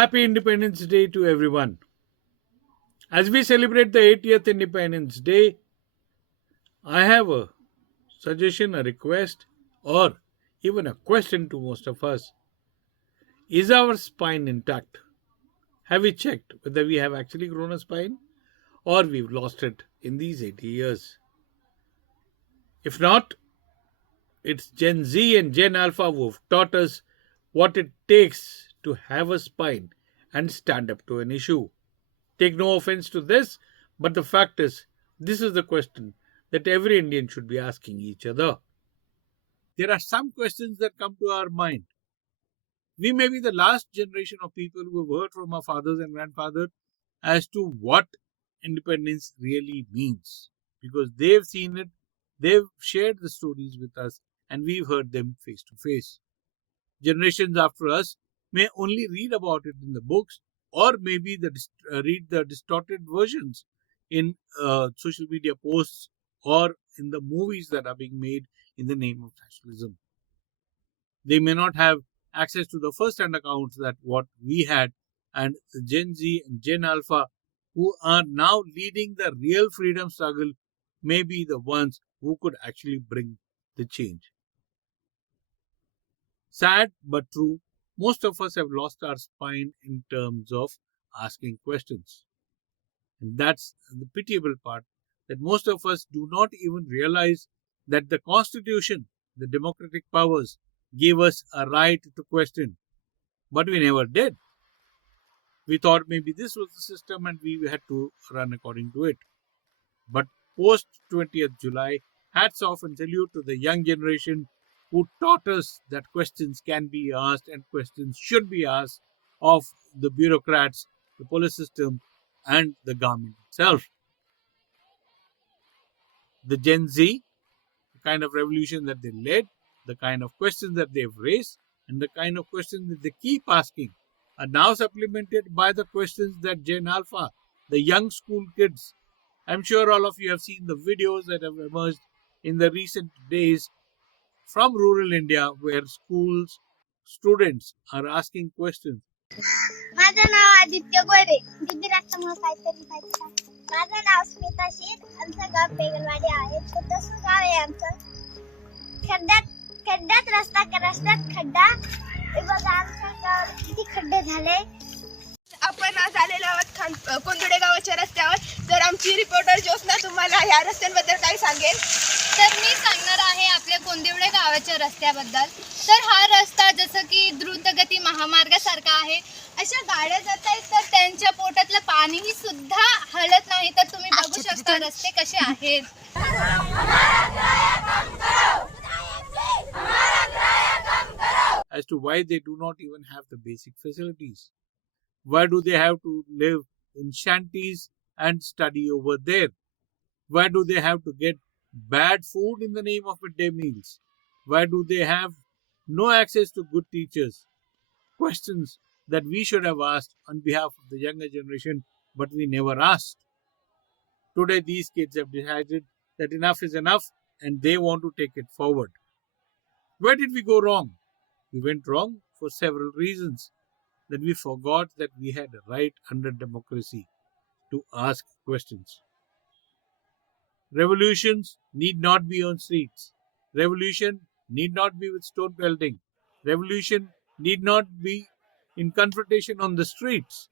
Happy Independence Day to everyone. As we celebrate the 80th Independence Day, I have a suggestion, a request, or even a question to most of us. Is our spine intact? Have we checked whether we have actually grown a spine or we've lost it in these 80 years? If not, it's Gen Z and Gen Alpha who've taught us what it takes to have a spine and stand up to an issue. Take no offense to this, but the fact is, this is the question that every Indian should be asking each other. There are some questions that come to our mind. We may be the last generation of people who have heard from our fathers and grandfathers as to what independence really means, because they've seen it, they've shared the stories with us, and we've heard them face to face. Generations after us may only read about it in the books, or maybe read the distorted versions in social media posts or in the movies that are being made in the name of nationalism. They may not have access to the first-hand accounts that what we had, and the Gen Z and Gen Alpha, who are now leading the real freedom struggle, may be the ones who could actually bring the change. Sad but true, most of us have lost our spine in terms of asking questions. And that's the pitiable part, that most of us do not even realize that the Constitution, the democratic powers, gave us a right to question. But we never did. We thought maybe this was the system and we had to run according to it. But post 20th July, hats off and salute to the young generation who taught us that questions can be asked and questions should be asked of the bureaucrats, the police system, and the government itself. The Gen Z, the kind of revolution that they led, the kind of questions that they've raised, and the kind of questions that they keep asking are now supplemented by the questions that Gen Alpha, the young school kids, I'm sure all of you have seen the videos that have emerged in the recent days from rural India where schools students are asking questions. माझं नाव आदित्य गोरे. दीदी राष्ट्रमुळे काहीतरी पाहिजे. माझं नाव स्मिता शीर. आमचं गाव पेगलवाडी आहे. छोटंसं गाव आहे आमचं. खड्ड्यात रस्त्यात खड्डा. हे बघा आमच्या गावात किती खड्डे झाले. आपण आज आलेलो आहोत कोंदुडे गावाच्या रस्त्यावर. तर आमची रिपोर्टर ज्योत्स्ना तुम्हाला ह्या रस्त्यांबद्दल काय सांगेल? तर मी सांगणार आहे आपल्या कोंदिवडे गावाच्या रस्त्याबद्दल. तर हा रस्ता जसं की द्रुतगती महामार्गासारखा आहे. अशा गाड्या जात आहेत तर त्यांच्या पोटातलं पाणीही सुद्धा हलत नाही. तर तुम्ही बघू शकता रस्ते कसे आहेत. As to why they do not even have the basic facilities. Why do they have to live in shanties and study over there? Why do they have to get bad food in the name of midday meals? Why do they have no access to good teachers? Questions that we should have asked on behalf of the younger generation, but we never asked. Today, these kids have decided that enough is enough and they want to take it forward. Where did we go wrong? We went wrong for several reasons. That we forgot that we had a right under democracy to ask questions. Revolutions need not be on streets. Revolution need not be with stone pelting. Revolution need not be in confrontation on the streets.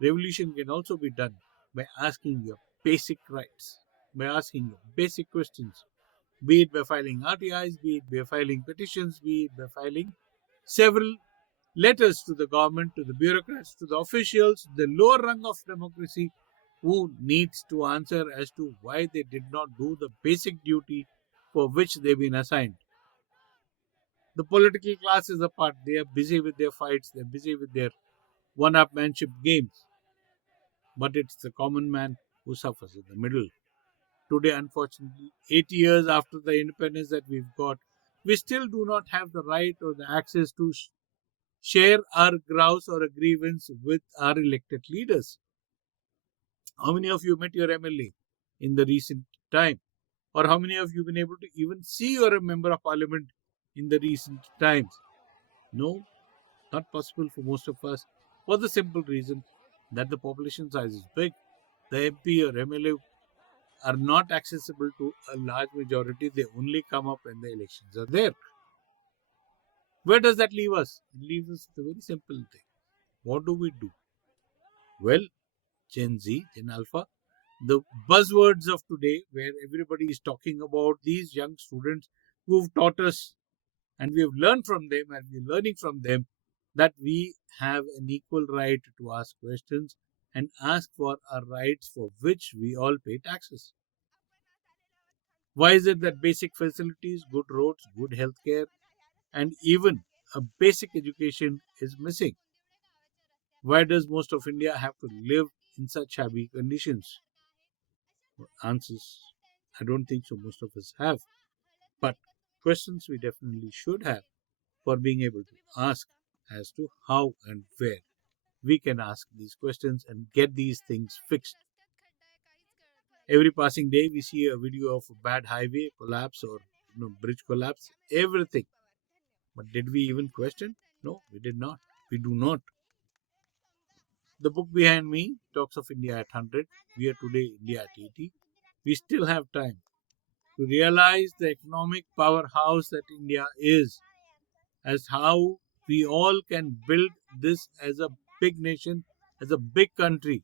Revolution can also be done by asking your basic rights, by asking your basic questions, be it by filing RTIs, be it by filing petitions, be it by filing several letters to the government, to the bureaucrats, to the officials, the lower rung of democracy, who needs to answer as to why they did not do the basic duty for which they've been assigned. The political class is apart. They are busy with their fights. They're busy with their one-upmanship games. But it's the common man who suffers in the middle. Today, unfortunately, 80 years after the independence that we've got, we still do not have the right or the access to share our grouse or a grievance with our elected leaders. How many of you met your MLA in the recent time? Or how many of you have been able to even see your member of parliament in the recent times? No, not possible for most of us. for the simple reason that the population size is big. The MP or MLA are not accessible to a large majority. They only come up when the elections are there. Where does that leave us? It leaves us with a very simple thing. What do we do? Well, Gen Z, Gen Alpha, the buzzwords of today, where everybody is talking about these young students who've taught us and we have learned from them and we're learning from them that we have an equal right to ask questions and ask for our rights for which we all pay taxes. Why is it that basic facilities, good roads, good healthcare, and even a basic education is missing? Why does most of India have to live in such shabby conditions? Answers, I don't think so, most of us have. But questions we definitely should have for being able to ask as to how and where we can ask these questions and get these things fixed. Every passing day, we see a video of a bad highway collapse or bridge collapse, everything. But did we even question? No, we did not. We do not. The book behind me talks of India at 100. We are today India at 80. We still have time to realize the economic powerhouse that India is, as how we all can build this as a big nation, as a big country.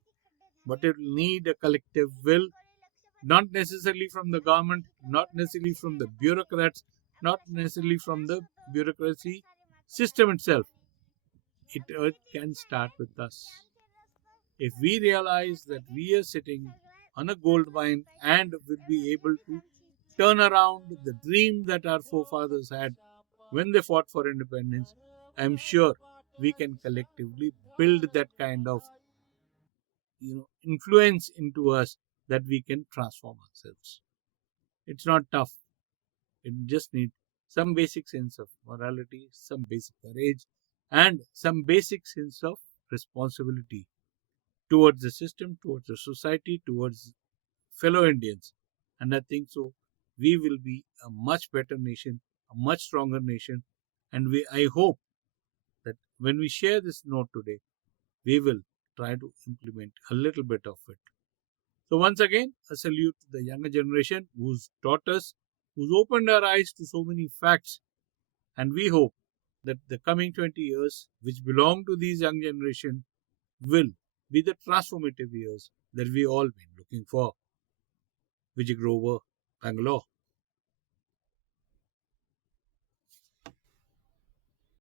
But it will need a collective will, not necessarily from the government, not necessarily from the bureaucrats, not necessarily from the bureaucracy system itself. It can start with us. If we realize that we are sitting on a gold mine and will be able to turn around the dream that our forefathers had when they fought for independence, I'm sure we can collectively build that kind of influence into us that we can transform ourselves. It's not tough. It just needs some basic sense of morality, some basic courage, and some basic sense of responsibility towards the system, towards the society, towards fellow Indians. And I think so we will be a much better nation, a much stronger nation. And I hope that when we share this note today, we will try to implement a little bit of it. So once again, a salute to the younger generation who's taught us, who's opened our eyes to so many facts. And we hope that the coming 20 years, which belong to these young generation, will be the transformative years that we all been looking for. Vijay Grover, Bangalore.